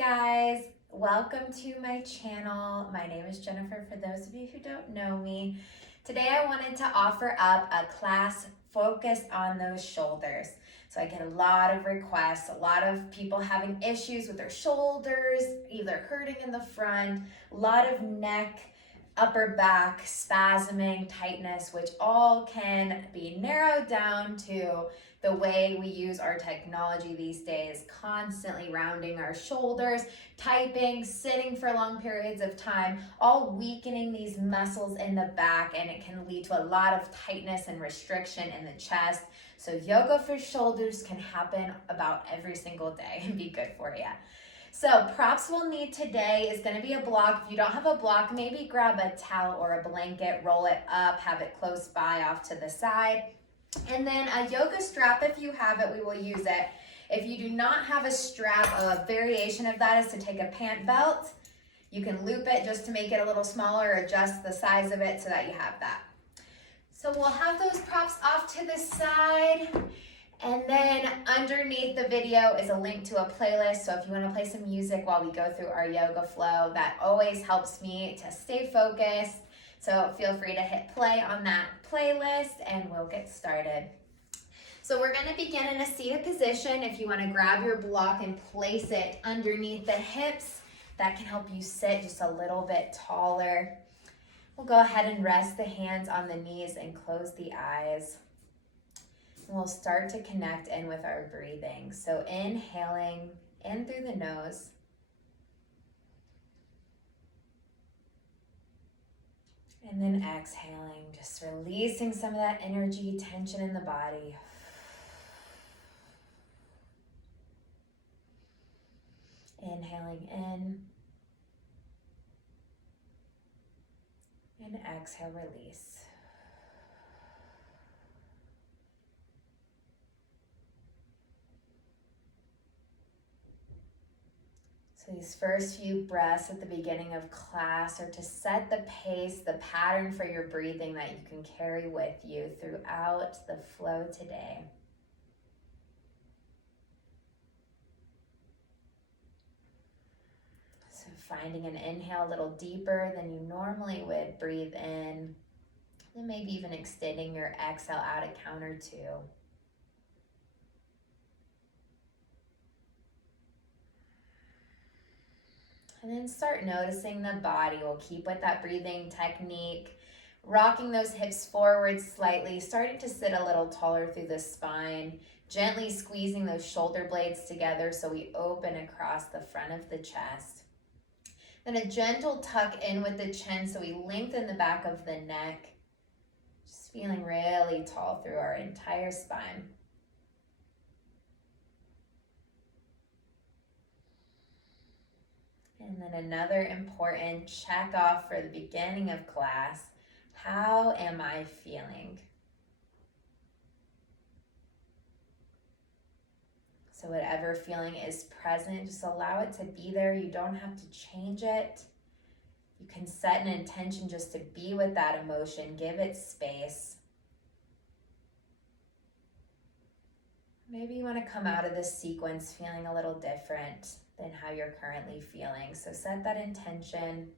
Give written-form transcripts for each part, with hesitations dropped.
guys, welcome to my channel. My name is Jennifer for those of you who don't know me. Today I wanted to offer up a class focused on those shoulders. So I get a lot of requests, a lot of people having issues with their shoulders, either hurting in the front, a lot of neck, upper back, spasming, tightness, which all can be narrowed down to the way we use our technology these days, constantly rounding our shoulders, typing, sitting for long periods of time, all weakening these muscles in the back, and it can lead to a lot of tightness and restriction in the chest. So yoga for shoulders can happen about every single day and be good for you. So props we'll need today is going to be a block. If you don't have a block, maybe grab a towel or a blanket, roll it up, have it close by off to the side. And then a yoga strap, if you have it, we will use it. If you do not have a strap, a variation of that is to take a pant belt. You can loop it just to make it a little smaller, adjust the size of it so that you have that. So we'll have those props off to the side. And then underneath the video is a link to a playlist. So if you want to play some music while we go through our yoga flow, that always helps me to stay focused. So feel free to hit play on that playlist and we'll get started. So we're going to begin in a seated position. If you want to grab your block and place it underneath the hips, that can help you sit just a little bit taller. We'll go ahead and rest the hands on the knees and close the eyes. And we'll start to connect in with our breathing. So inhaling in through the nose. And then exhaling, just releasing some of that energy, tension in the body. Inhaling in. And exhale, release. So these first few breaths at the beginning of class are to set the pace, the pattern for your breathing that you can carry with you throughout the flow today. So finding an inhale a little deeper than you normally would, breathe in, and maybe even extending your exhale out a count or two. And then start noticing the body. We'll keep with that breathing technique, rocking those hips forward slightly, starting to sit a little taller through the spine, gently squeezing those shoulder blades together so we open across the front of the chest. Then a gentle tuck in with the chin so we lengthen the back of the neck, just feeling really tall through our entire spine. And then another important check off for the beginning of class. How am I feeling? So whatever feeling is present, just allow it to be there. You don't have to change it. You can set an intention just to be with that emotion. Give it space. Maybe you want to come out of this sequence feeling a little different than how you're currently feeling. So set that intention.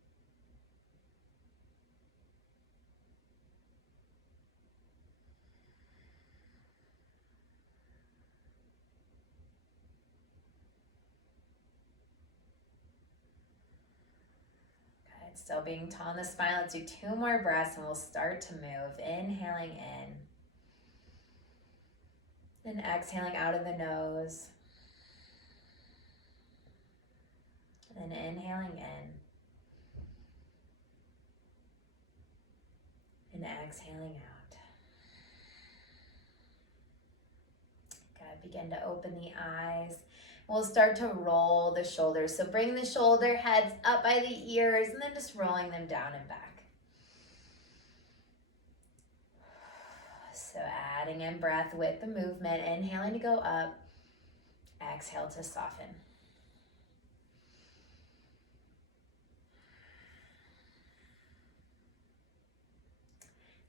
Good. Still being tall in the spine. Let's do 2 more breaths and we'll start to move. Inhaling in. Then exhaling out of the nose. And then inhaling in. And exhaling out. Good. Begin to open the eyes. We'll start to roll the shoulders. So bring the shoulder heads up by the ears and then just rolling them down and back. So adding in breath with the movement, inhaling to go up, exhale to soften.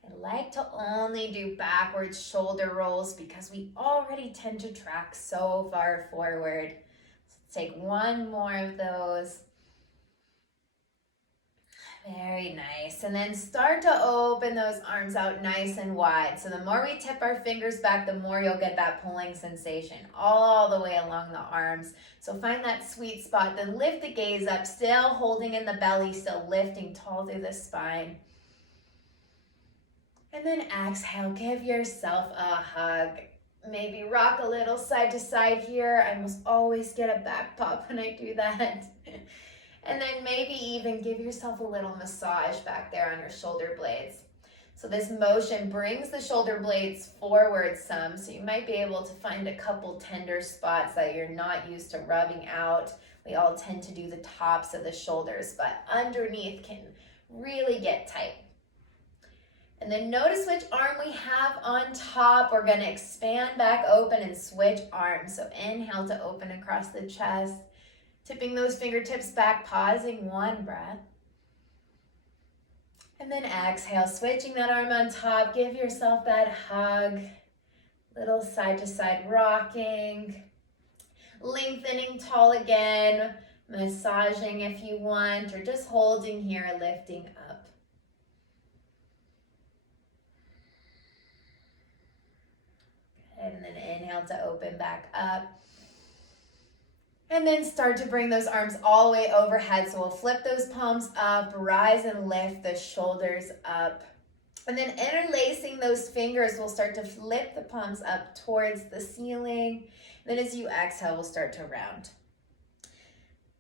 I like to only do backwards shoulder rolls because we already tend to track so far forward. Take one more of those. Very nice. And then start to open those arms out nice and wide. So the more we tip our fingers back, the more you'll get that pulling sensation all the way along the arms. So find that sweet spot. Then lift the gaze up, still holding in the belly, still lifting tall through the spine. And then exhale, give yourself a hug. Maybe rock a little side to side here. I almost always get a back pop when I do that. And then maybe even give yourself a little massage back there on your shoulder blades. So this motion brings the shoulder blades forward some, so you might be able to find a couple tender spots that you're not used to rubbing out. We all tend to do the tops of the shoulders, but underneath can really get tight. And then notice which arm we have on top. We're gonna expand back open and switch arms. So inhale to open across the chest. Tipping those fingertips back, pausing one breath. And then exhale, switching that arm on top. Give yourself that hug. Little side to side rocking. Lengthening tall again. Massaging if you want, or just holding here, lifting up. And then inhale to open back up. And then start to bring those arms all the way overhead. So we'll flip those palms up, rise and lift the shoulders up. And then interlacing those fingers, we'll start to flip the palms up towards the ceiling. Then as you exhale, we'll start to round.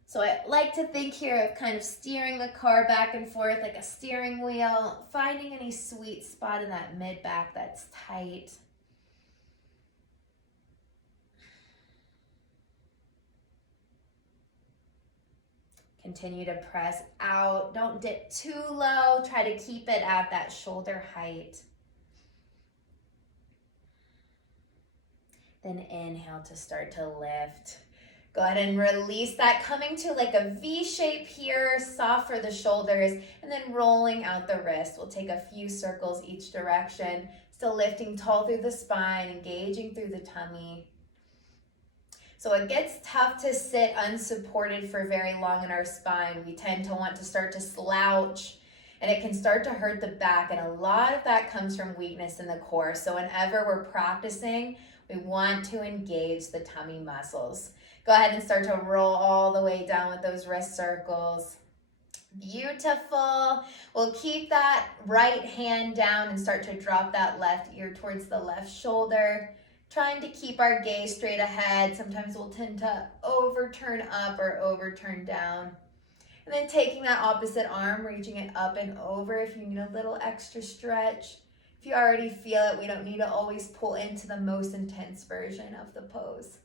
So I like to think here of kind of steering the car back and forth like a steering wheel, finding any sweet spot in that mid back that's tight. Continue to press out. Don't dip too low. Try to keep it at that shoulder height. Then inhale to start to lift. Go ahead and release that, coming to like a V shape here, soft for the shoulders, and then rolling out the wrist. We'll take a few circles each direction, still lifting tall through the spine, engaging through the tummy. So it gets tough to sit unsupported for very long in our spine. We tend to want to start to slouch, and it can start to hurt the back, and a lot of that comes from weakness in the core. So whenever we're practicing, we want to engage the tummy muscles. Go ahead and start to roll all the way down with those wrist circles. Beautiful. We'll keep that right hand down and start to drop that left ear towards the left shoulder. Trying to keep our gaze straight ahead. Sometimes we'll tend to overturn up or overturn down. And then taking that opposite arm, reaching it up and over if you need a little extra stretch. If you already feel it, we don't need to always pull into the most intense version of the pose.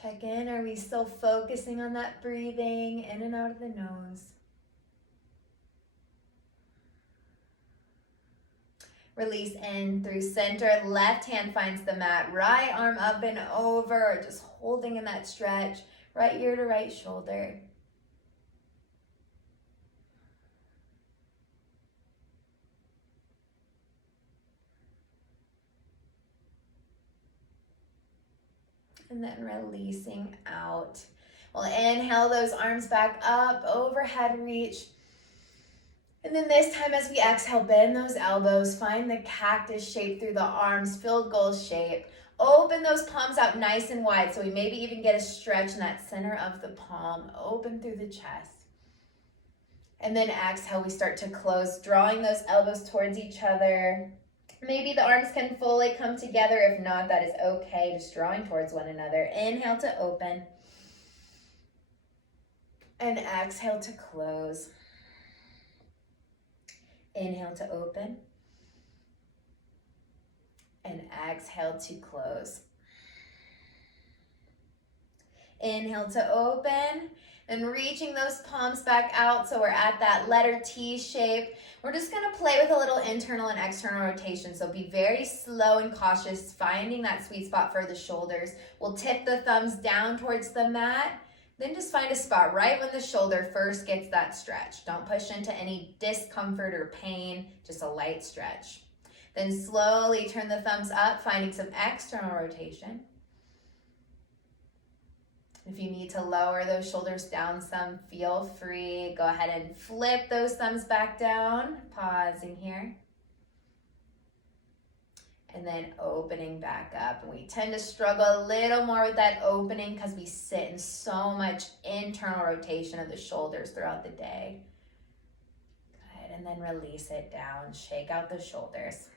Check in, are we still focusing on that breathing in and out of the nose? Release in through center, left hand finds the mat, right arm up and over, or just holding in that stretch, right ear to right shoulder. And then releasing out. We'll inhale those arms back up, overhead reach. And then this time as we exhale, bend those elbows, find the cactus shape through the arms, field goal shape. Open those palms out nice and wide, so we maybe even get a stretch in that center of the palm, open through the chest. And then exhale, we start to close, drawing those elbows towards each other. Maybe the arms can fully come together. If not, that is okay, just drawing towards one another. Inhale to open. And exhale to close. Inhale to open. And exhale to close. Inhale to open. And reaching those palms back out so we're at that letter T shape. We're just going to play with a little internal and external rotation. So be very slow and cautious, finding that sweet spot for the shoulders. We'll tip the thumbs down towards the mat. Then just find a spot right when the shoulder first gets that stretch. Don't push into any discomfort or pain, just a light stretch. Then slowly turn the thumbs up, finding some external rotation. If you need to lower those shoulders down some, feel free. Go ahead and flip those thumbs back down, pausing here. And then opening back up. And we tend to struggle a little more with that opening because we sit in so much internal rotation of the shoulders throughout the day. Good, and then release it down, shake out the shoulders.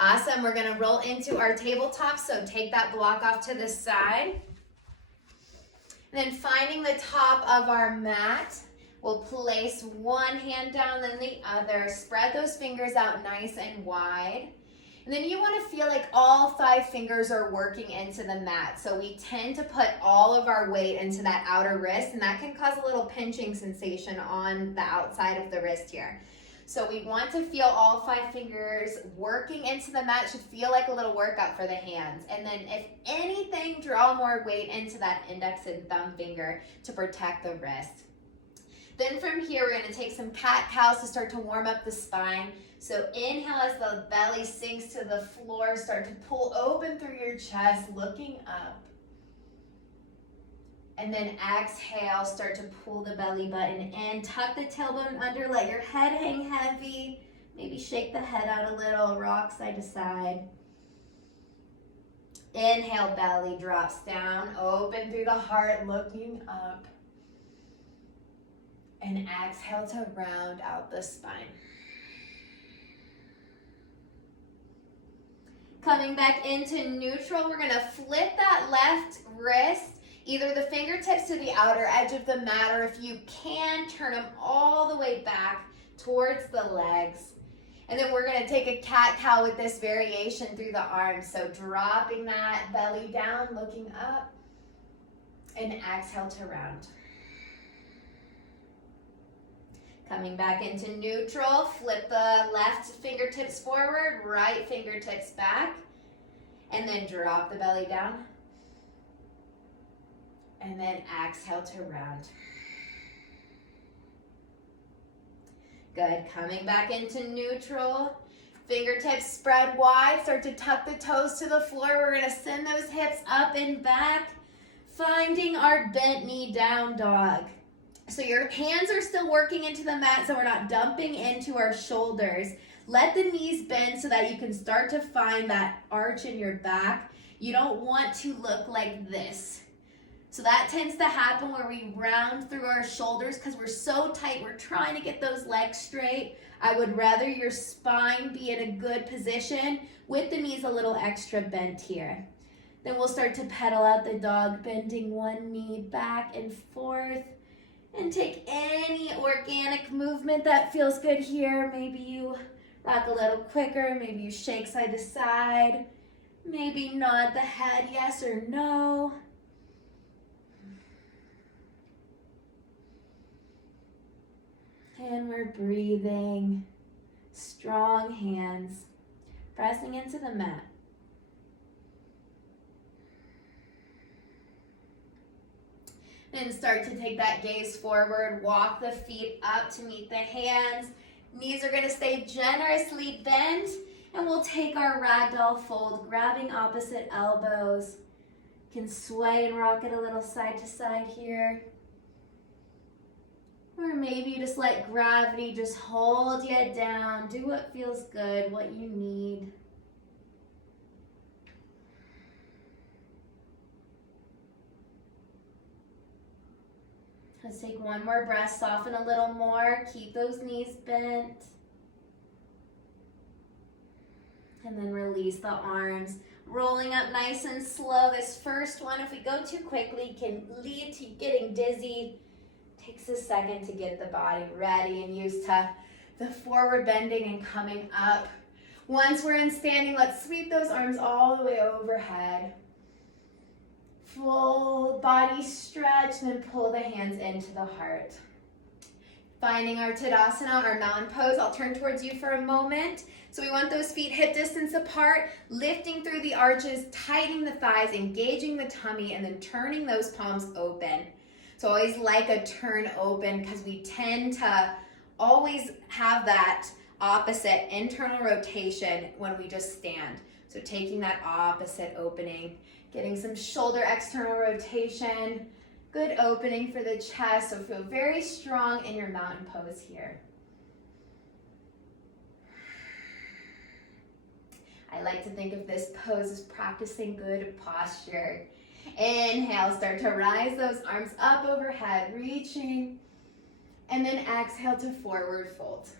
Awesome, we're gonna roll into our tabletop, so take that block off to the side. And then finding the top of our mat, we'll place one hand down, then the other. Spread those fingers out nice and wide. And then you want to feel like all 5 fingers are working into the mat. So we tend to put all of our weight into that outer wrist, and that can cause a little pinching sensation on the outside of the wrist here. So we want to feel all 5 fingers working into the mat. Should feel like a little workout for the hands. And then if anything, draw more weight into that index and thumb finger to protect the wrist. Then from here, we're going to take some cat-cows to start to warm up the spine. So inhale as the belly sinks to the floor. Start to pull open through your chest, looking up. And then exhale, start to pull the belly button in. Tuck the tailbone under, let your head hang heavy. Maybe shake the head out a little, rock side to side. Inhale, belly drops down. Open through the heart, looking up. And exhale to round out the spine. Coming back into neutral, we're gonna flip that left wrist, either the fingertips to the outer edge of the mat, or if you can, turn them all the way back towards the legs. And then we're gonna take a cat-cow with this variation through the arms. So dropping that belly down, looking up, and exhale to round. Coming back into neutral, flip the left fingertips forward, right fingertips back, and then drop the belly down. And then exhale to round. Good, coming back into neutral. Fingertips spread wide, start to tuck the toes to the floor. We're gonna send those hips up and back, finding our bent knee down dog. So your hands are still working into the mat, so we're not dumping into our shoulders. Let the knees bend so that you can start to find that arch in your back. You don't want to look like this. So that tends to happen where we round through our shoulders because we're so tight, we're trying to get those legs straight. I would rather your spine be in a good position with the knees a little extra bent here. Then we'll start to pedal out the dog, bending one knee back and forth. And take any organic movement that feels good here. Maybe you rock a little quicker, maybe you shake side to side, maybe nod the head yes or no. And we're breathing, strong hands, pressing into the mat. Then start to take that gaze forward, walk the feet up to meet the hands. Knees are gonna stay generously bent, and we'll take our ragdoll fold, grabbing opposite elbows. Can sway and rock it a little side to side here. Or maybe you just let gravity just hold you down. Do what feels good, what you need. Let's take one more breath, soften a little more, keep those knees bent. And then release the arms, rolling up nice and slow. This first one, if we go too quickly, can lead to getting dizzy. Takes a second to get the body ready and used to the forward bending and coming up. Once we're in standing, let's sweep those arms all the way overhead. Full body stretch, then pull the hands into the heart. Finding our Tadasana, our mountain pose. I'll turn towards you for a moment. So we want those feet hip distance apart, lifting through the arches, tightening the thighs, engaging the tummy, and then turning those palms open. So always like a turn open because we tend to always have that opposite internal rotation when we just stand. So taking that opposite opening, getting some shoulder external rotation, good opening for the chest. So feel very strong in your mountain pose here. I like to think of this pose as practicing good posture. Inhale, start to rise those arms up overhead, reaching, and then exhale to forward fold.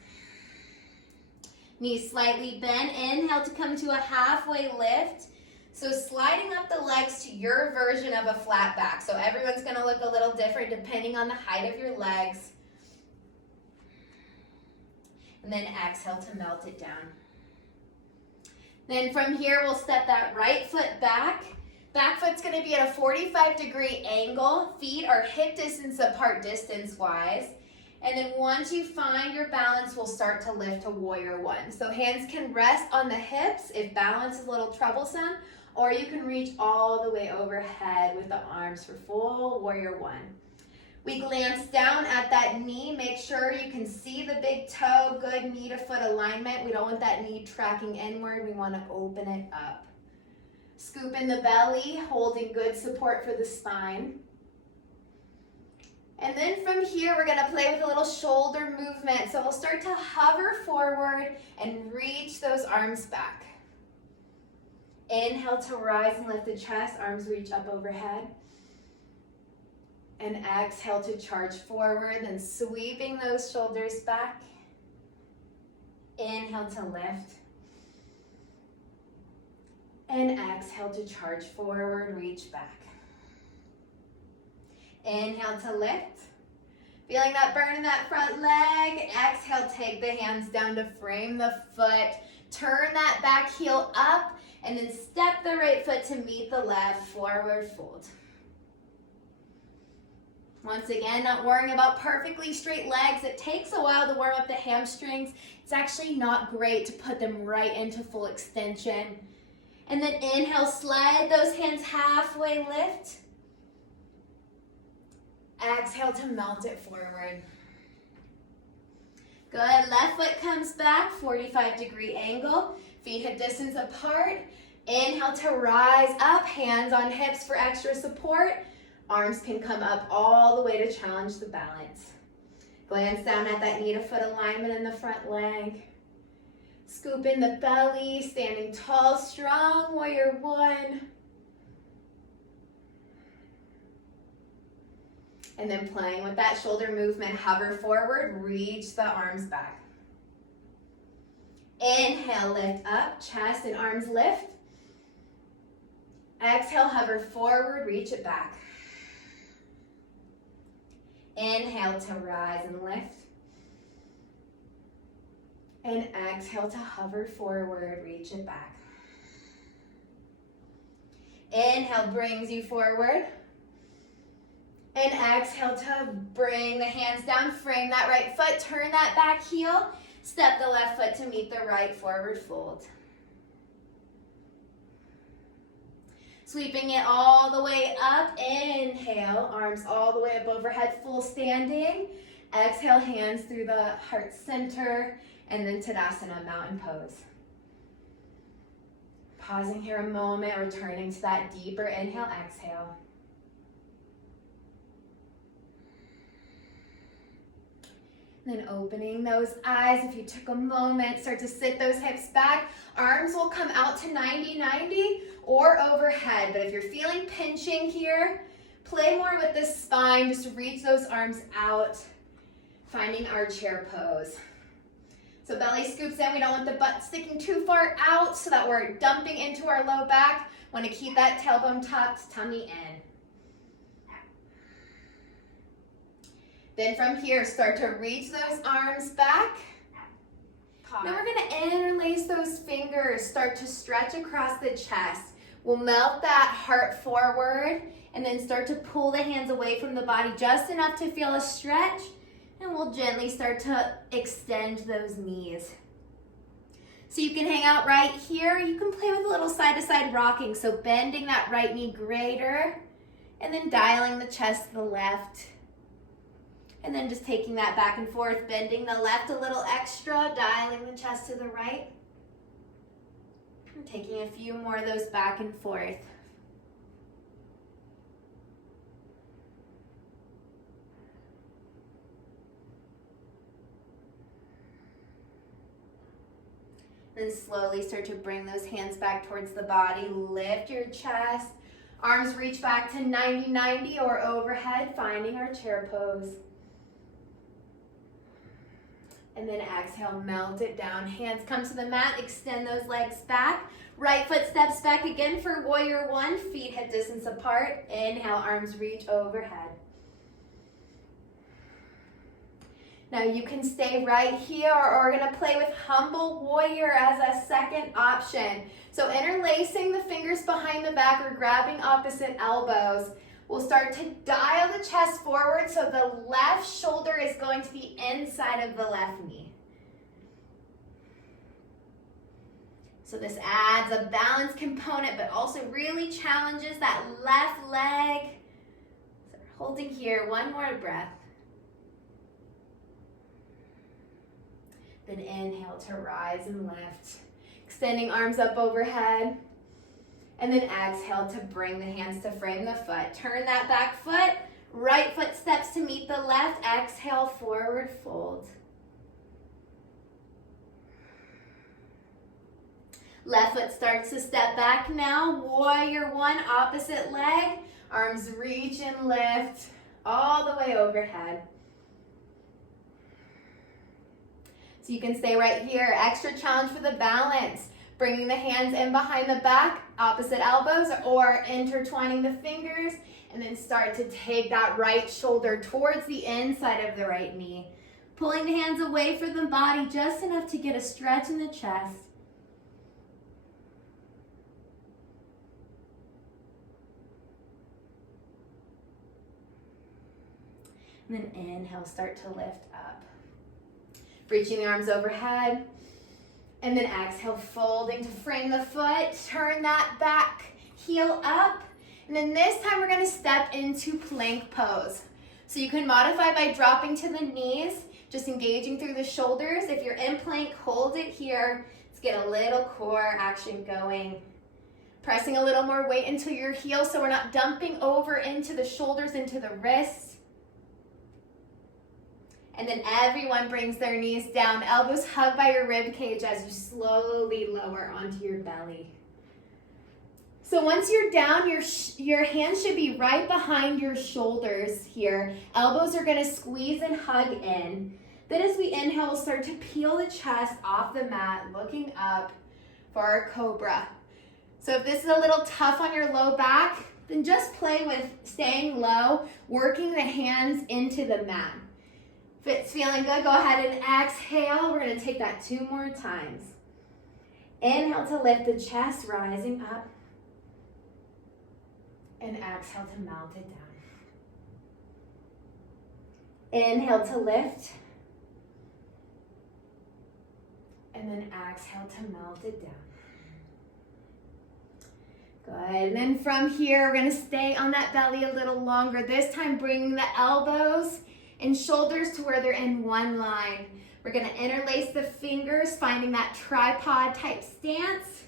Knees slightly bent. Inhale to come to a halfway lift. So sliding up the legs to your version of a flat back. So everyone's going to look a little different depending on the height of your legs. And then exhale to melt it down. Then from here, we'll step that right foot back. Back foot's going to be at a 45-degree angle. Feet are hip distance apart distance-wise. And then once you find your balance, we'll start to lift to warrior one. So hands can rest on the hips if balance is a little troublesome, or you can reach all the way overhead with the arms for full warrior one. We glance down at that knee. Make sure you can see the big toe, good knee to foot alignment. We don't want that knee tracking inward. We want to open it up. Scoop in the belly, holding good support for the spine. And then from here, we're going to play with a little shoulder movement. So we'll start to hover forward and reach those arms back. Inhale to rise and lift the chest, arms reach up overhead. And exhale to charge forward, then sweeping those shoulders back. Inhale to lift. And exhale to charge forward, reach back. Inhale to lift. Feeling that burn in that front leg. Exhale, take the hands down to frame the foot. Turn that back heel up, and then step the right foot to meet the left, forward fold. Once again, not worrying about perfectly straight legs. It takes a while to warm up the hamstrings. It's actually not great to put them right into full extension. And then inhale, slide those hands halfway, lift. Exhale to melt it forward. Good, left foot comes back, 45-degree angle. Feet hip distance apart. Inhale to rise up, hands on hips for extra support. Arms can come up all the way to challenge the balance. Glance down at that knee to foot alignment in the front leg. Scoop in the belly, standing tall, strong, warrior one. And then playing with that shoulder movement, hover forward, reach the arms back. Inhale, lift up, chest and arms lift. Exhale, hover forward, reach it back. Inhale to rise and lift. And exhale to hover forward, reach it back. Inhale brings you forward. And exhale to bring the hands down, frame that right foot, turn that back heel, step the left foot to meet the right, forward fold. Sweeping it all the way up, inhale, arms all the way up overhead, full standing. Exhale, hands through the heart center, and then Tadasana, mountain pose. Pausing here a moment, returning to that deeper inhale, exhale. Then opening those eyes. If you took a moment, start to sit those hips back. Arms will come out to 90-90 or overhead. But if you're feeling pinching here, play more with the spine. Just reach those arms out, finding our chair pose. So belly scoops in. We don't want the butt sticking too far out so that we're dumping into our low back. Want to keep that tailbone tucked, tummy in. Then from here, start to reach those arms back. Pause. Now we're going to interlace those fingers, start to stretch across the chest. We'll melt that heart forward and then start to pull the hands away from the body just enough to feel a stretch. And we'll gently start to extend those knees. So you can hang out right here. You can play with a little side-to-side rocking. So bending that right knee greater and then dialing the chest to the left. And then just taking that back and forth, bending the left a little extra, dialing the chest to the right. And taking a few more of those back and forth. Then slowly start to bring those hands back towards the body. Lift your chest. Arms reach back to 90-90 or overhead, finding our chair pose. And then exhale, melt it down. Hands come to the mat, extend those legs back. Right foot steps back again for warrior one, feet hip distance apart. Inhale, arms reach overhead. Now you can stay right here, or we're gonna play with humble warrior as a second option. So interlacing the fingers behind the back or grabbing opposite elbows. We'll start to dial the chest forward so the left shoulder is going to be inside of the left knee. So this adds a balance component, but also really challenges that left leg. So we're holding here, one more breath. Then inhale to rise and lift. Extending arms up overhead. And then exhale to bring the hands to frame the foot. Turn that back foot. Right foot steps to meet the left. Exhale, forward fold. Left foot starts to step back now. Warrior one, opposite leg. Arms reach and lift all the way overhead. So you can stay right here. Extra challenge for the balance. Bringing the hands in behind the back, opposite elbows, or intertwining the fingers, and then start to take that right shoulder towards the inside of the right knee. Pulling the hands away from the body just enough to get a stretch in the chest. And then inhale, start to lift up. Reaching the arms overhead. And then exhale, folding to frame the foot. Turn that back heel up. And then this time we're gonna step into plank pose. So you can modify by dropping to the knees, just engaging through the shoulders. If you're in plank, hold it here. Let's get a little core action going. Pressing a little more weight into your heels so we're not dumping over into the shoulders, into the wrists. And then everyone brings their knees down, elbows hug by your rib cage as you slowly lower onto your belly. So once you're down, your hands should be right behind your shoulders here. Elbows are gonna squeeze and hug in. Then as we inhale, we'll start to peel the chest off the mat, looking up for our cobra. So if this is a little tough on your low back, then just play with staying low, working the hands into the mat. If it's feeling good, go ahead and exhale. We're gonna take that 2 more times. Inhale to lift the chest, rising up. And exhale to melt it down. Inhale to lift. And then exhale to melt it down. Good, and then from here, we're gonna stay on that belly a little longer. This time, bringing the elbows and shoulders to where they're in one line. We're gonna interlace the fingers, finding that tripod type stance.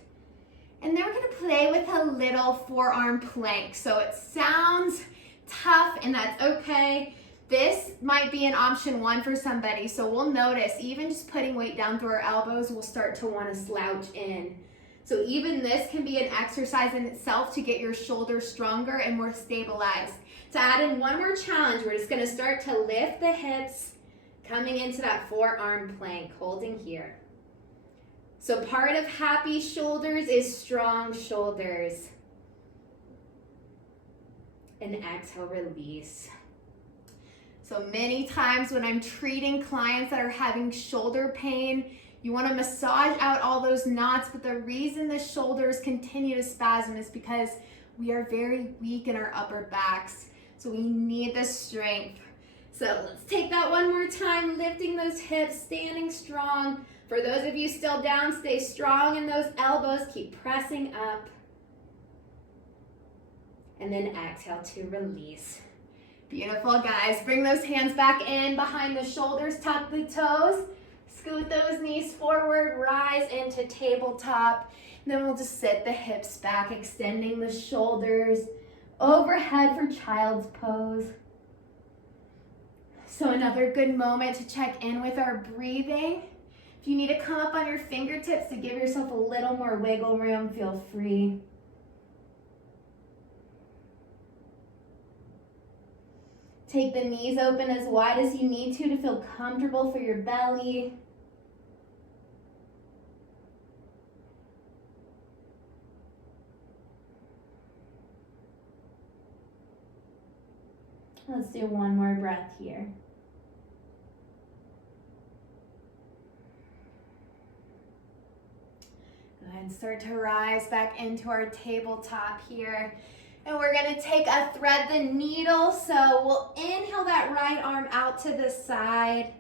And then we're gonna play with a little forearm plank. So it sounds tough, and that's okay. This might be an option 1 for somebody. So we'll notice, even just putting weight down through our elbows, we'll start to wanna slouch in. So even this can be an exercise in itself to get your shoulders stronger and more stabilized. To add in one more challenge, we're just gonna start to lift the hips, coming into that forearm plank, holding here. So part of happy shoulders is strong shoulders. And exhale, release. So many times when I'm treating clients that are having shoulder pain, you want to massage out all those knots, but the reason the shoulders continue to spasm is because we are very weak in our upper backs. So we need the strength. So let's take that one more time, lifting those hips, standing strong. For those of you still down, stay strong in those elbows, keep pressing up. And then exhale to release. Beautiful, guys. Bring those hands back in behind the shoulders, tuck the toes, scoot those knees forward, rise into tabletop. And then we'll just sit the hips back, extending the shoulders overhead for child's pose. So another good moment to check in with our breathing. If you need to come up on your fingertips to give yourself a little more wiggle room, feel free. Take the knees open as wide as you need to feel comfortable for your belly. Let's do one more breath here. Go ahead and start to rise back into our tabletop here. And we're gonna take a thread the needle. So we'll inhale that right arm out to the side.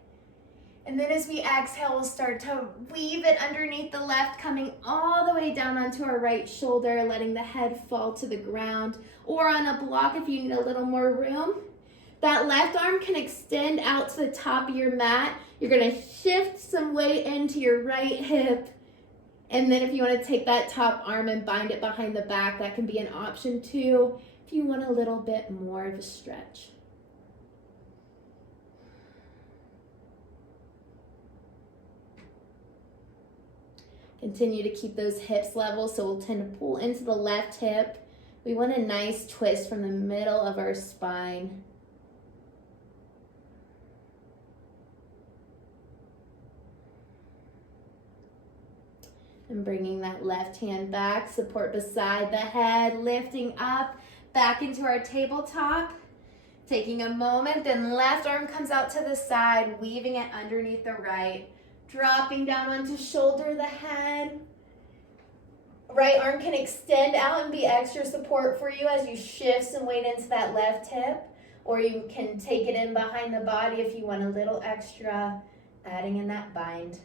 And then as we exhale, we'll start to weave it underneath the left, coming all the way down onto our right shoulder, letting the head fall to the ground. Or on a block if you need a little more room. That left arm can extend out to the top of your mat. You're gonna shift some weight into your right hip. And then if you want to take that top arm and bind it behind the back, that can be an option too, if you want a little bit more of a stretch. Continue to keep those hips level, so we'll tend to pull into the left hip. We want a nice twist from the middle of our spine. And bringing that left hand back, support beside the head, lifting up, back into our tabletop. Taking a moment, then left arm comes out to the side, weaving it underneath the right. Dropping down onto shoulder the head. Right arm can extend out and be extra support for you as you shift some weight into that left hip. Or you can take it in behind the body if you want a little extra, adding in that bind.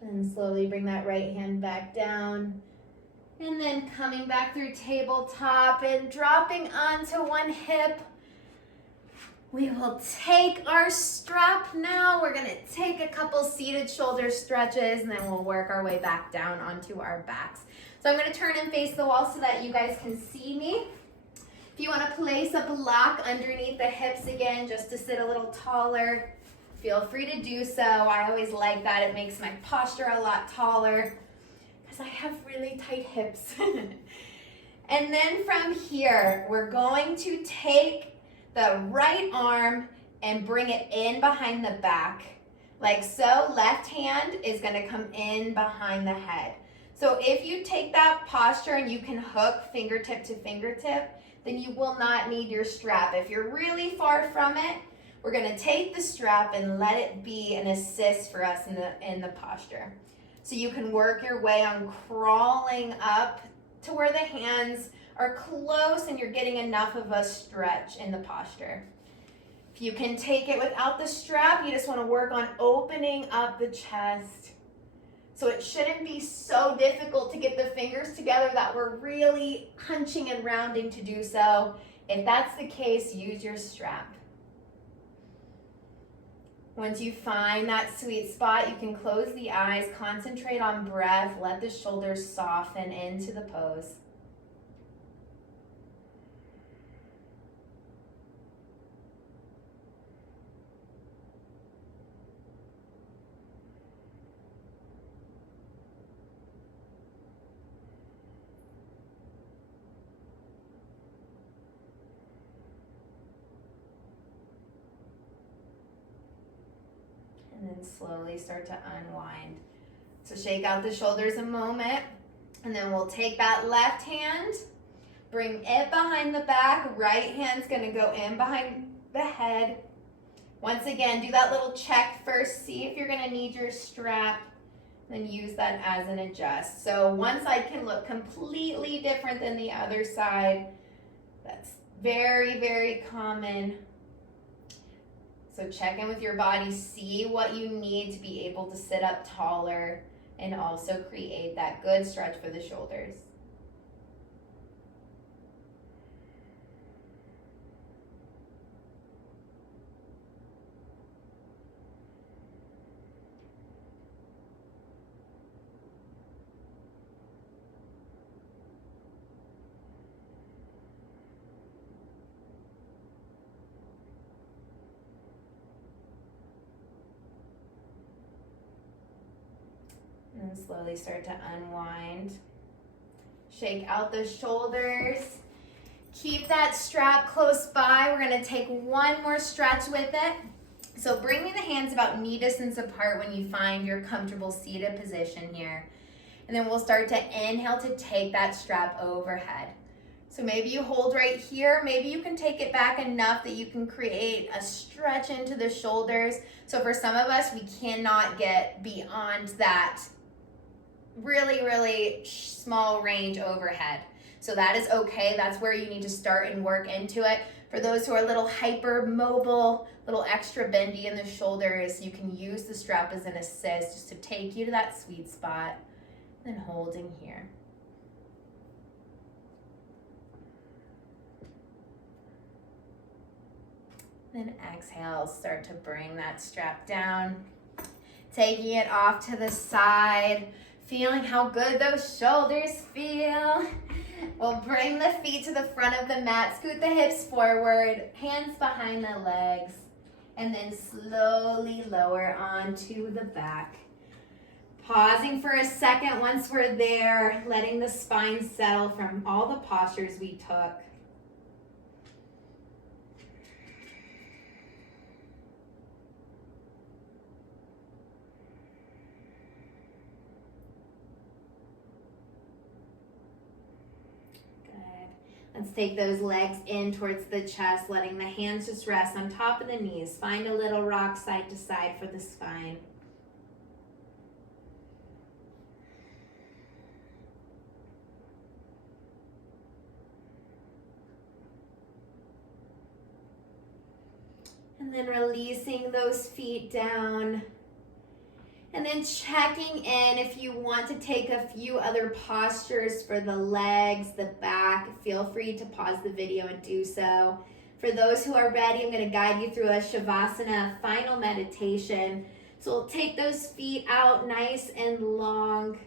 And slowly bring that right hand back down. And then coming back through tabletop and dropping onto one hip. We will take our strap now. We're gonna take a couple seated shoulder stretches and then we'll work our way back down onto our backs. So I'm gonna turn and face the wall so that you guys can see me. If you wanna place a block underneath the hips again, just to sit a little taller, feel free to do so. I always like that. It makes my posture a lot taller because I have really tight hips. And then from here, we're going to take the right arm and bring it in behind the back. Like so, left hand is gonna come in behind the head. So if you take that posture and you can hook fingertip to fingertip, then you will not need your strap. If you're really far from it, we're gonna take the strap and let it be an assist for us in the posture. So you can work your way on crawling up to where the hands are close and you're getting enough of a stretch in the posture. If you can take it without the strap, you just wanna work on opening up the chest. So it shouldn't be so difficult to get the fingers together that we're really hunching and rounding to do so. If that's the case, use your strap. Once you find that sweet spot, you can close the eyes, concentrate on breath, let the shoulders soften into the pose. And then slowly start to unwind. So shake out the shoulders a moment, and then we'll take that left hand, bring it behind the back, right hand's gonna go in behind the head. Once again, do that little check first, see if you're gonna need your strap. then use that as an adjust. So one side can look completely different than the other side. That's very, very common. So check in with your body, see what you need to be able to sit up taller and also create that good stretch for the shoulders. And slowly start to unwind. Shake out the shoulders. Keep that strap close by. We're gonna take one more stretch with it. So bringing the hands about knee distance apart when you find your comfortable seated position here. And then we'll start to inhale to take that strap overhead. So maybe you hold right here. Maybe you can take it back enough that you can create a stretch into the shoulders. So for some of us, we cannot get beyond that really, really small range overhead. So that is okay. That's where you need to start and work into it. For those who are a little hyper mobile, a little extra bendy in the shoulders, you can use the strap as an assist just to take you to that sweet spot. And holding here. Then exhale, start to bring that strap down. Taking it off to the side. Feeling how good those shoulders feel. We'll bring the feet to the front of the mat. Scoot the hips forward. Hands behind the legs. And then slowly lower onto the back. Pausing for a second once we're there. Letting the spine settle from all the postures we took. Let's take those legs in towards the chest, letting the hands just rest on top of the knees. Find a little rock side to side for the spine. And then releasing those feet down. And then checking in if you want to take a few other postures for the legs, the back, feel free to pause the video and do so. For those who are ready, I'm going to guide you through a Shavasana final meditation. So we'll take those feet out nice and long.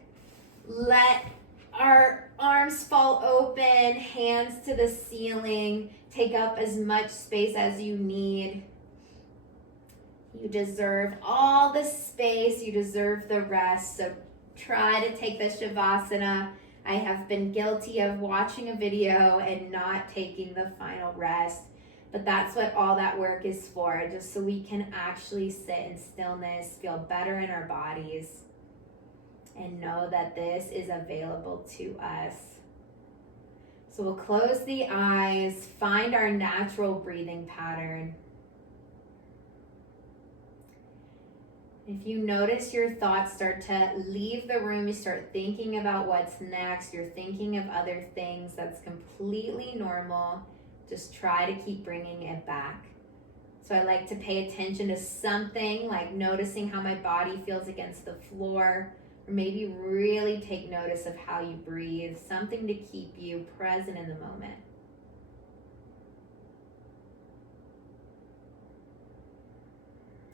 Let our arms fall open, hands to the ceiling. Take up as much space as you need. You deserve all the space. You deserve the rest. So try to take the Shavasana. I have been guilty of watching a video and not taking the final rest. But that's what all that work is for, just so we can actually sit in stillness, feel better in our bodies, and know that this is available to us. So we'll close the eyes, find our natural breathing pattern. If you notice your thoughts start to leave the room, you start thinking about what's next, you're thinking of other things, that's completely normal. Just try to keep bringing it back. So I like to pay attention to something, like noticing how my body feels against the floor, or maybe really take notice of how you breathe, something to keep you present in the moment.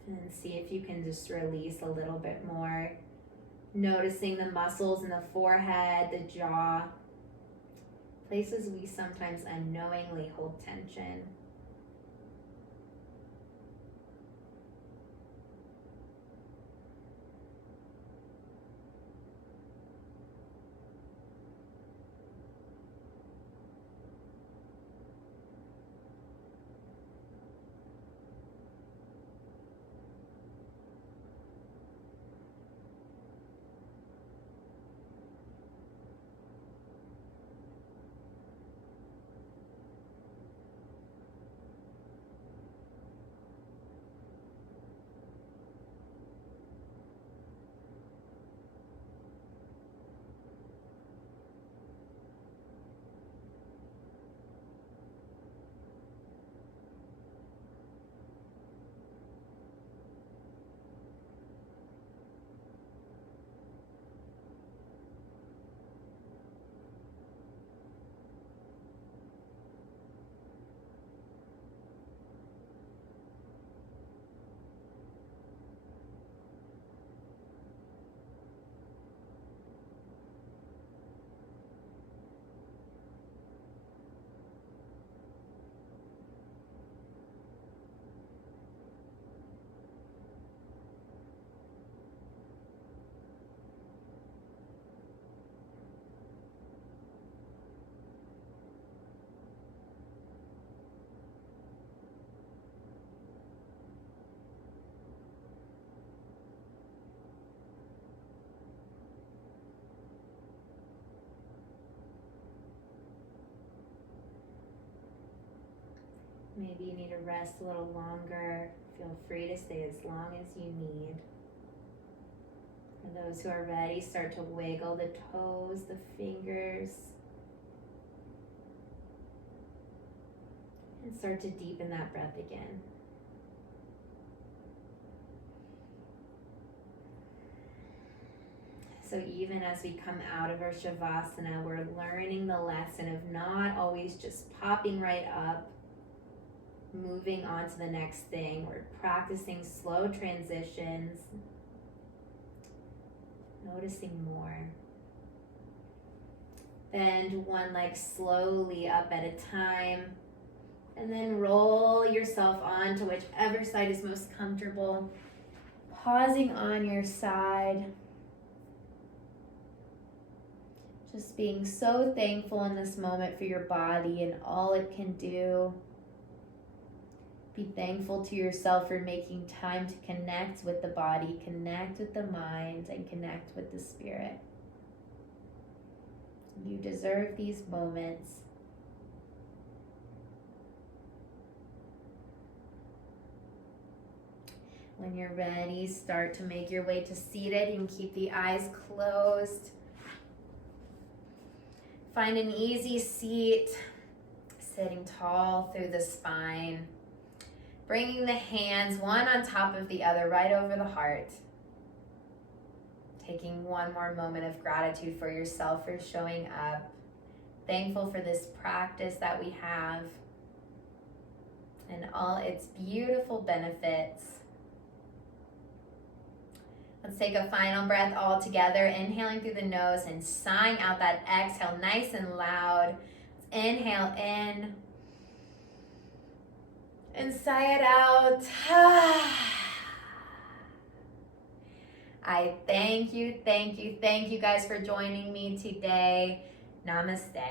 And see if you can just release a little bit more. Noticing the muscles in the forehead, the jaw, places we sometimes unknowingly hold tension. Maybe you need to rest a little longer. Feel free to stay as long as you need. For those who are ready, start to wiggle the toes, the fingers. And start to deepen that breath again. So even as we come out of our Shavasana, we're learning the lesson of not always just popping right up, moving on to the next thing. We're practicing slow transitions, noticing more. Bend one leg slowly up at a time, and then roll yourself on to whichever side is most comfortable. Pausing on your side. Just being so thankful in this moment for your body and all it can do. Be thankful to yourself for making time to connect with the body, connect with the mind, and connect with the spirit. You deserve these moments. When you're ready, start to make your way to seated. You can keep the eyes closed. Find an easy seat, sitting tall through the spine. Bringing the hands one on top of the other right over the heart. Taking one more moment of gratitude for yourself for showing up. Thankful for this practice that we have and all its beautiful benefits. Let's take a final breath all together, inhaling through the nose and sighing out that exhale nice and loud. Let's inhale in and sigh it out. I thank you guys for joining me today. Namaste.